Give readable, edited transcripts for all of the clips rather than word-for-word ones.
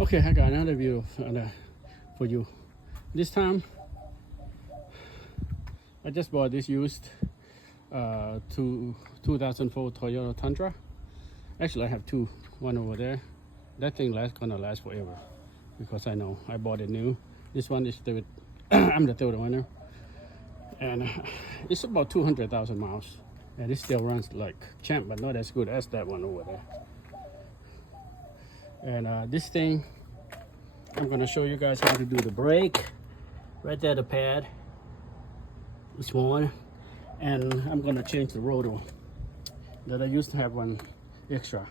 Okay, I got another video for you. This time, I just bought this used 2004 Toyota Tundra. Actually, I have two, one over there. That thing gonna last forever because I know I bought it new. This one is the I'm the third owner, and it's about 200,000 miles, and it still runs like champ, but not as good as that one over there. And this thing, I'm gonna show you guys how to do the brake. Right there, the pad is one, and I'm gonna change the rotor that I used to have one extra.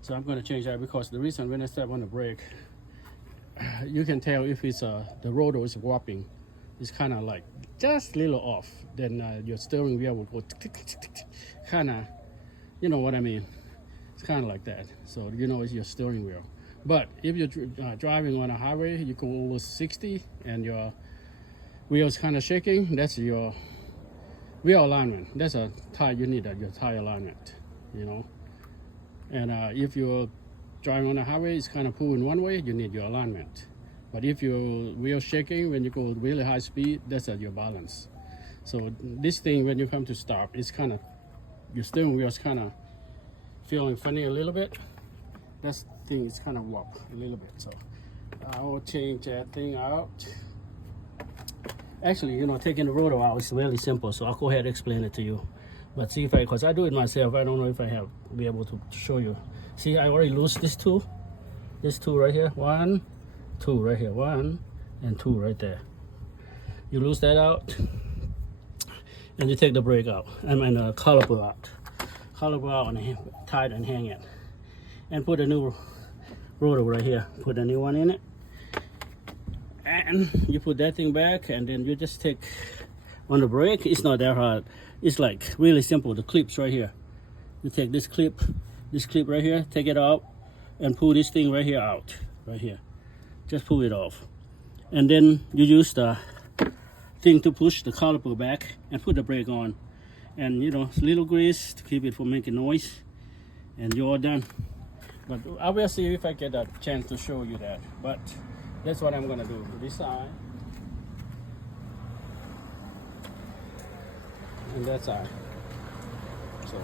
So I'm gonna change that because the reason when I step on the brake, you can tell if it's the rotor is warping. It's kind of like just a little off. Then your steering wheel will go kind of, you know what I mean? It's kind of like that. So you know it's your steering wheel. But if you're driving on a highway, you go over 60 and your wheel is kind of shaking, that's your wheel alignment. That's a tire, you need your tire alignment, you know. And if you're driving on a highway, it's kind of pulling one way, you need your alignment. But if your wheel shaking when you go really high speed, that's your balance. So this thing, when you come to stop, it's kind of, your steering wheel is kind of feeling funny a little bit. That thing is kind of warped a little bit. So I will change that thing out. Actually, you know, taking the rotor out is really simple. So I'll go ahead and explain it to you. But see if because I do it myself, I don't know if I have be able to show you. See, I already loosed this two right here. 1, 2 right here, 1 and 2 right there. You lose that out, and you take the brake out. I mean the caliper out. Caliper out and tie it and hang it. And put a new rotor right here. Put a new one in it. And you put that thing back, and then you just take on the brake. It's not that hard. It's like really simple. The clips right here. You take this clip right here, take it out, and pull this thing right here out. Right here. Just pull it off. And then you use the thing to push the caliper back and put the brake on. And you know, little grease to keep it from making noise. And you're all done. But I will see if I get a chance to show you that. But that's what I'm gonna do to this side and that side. So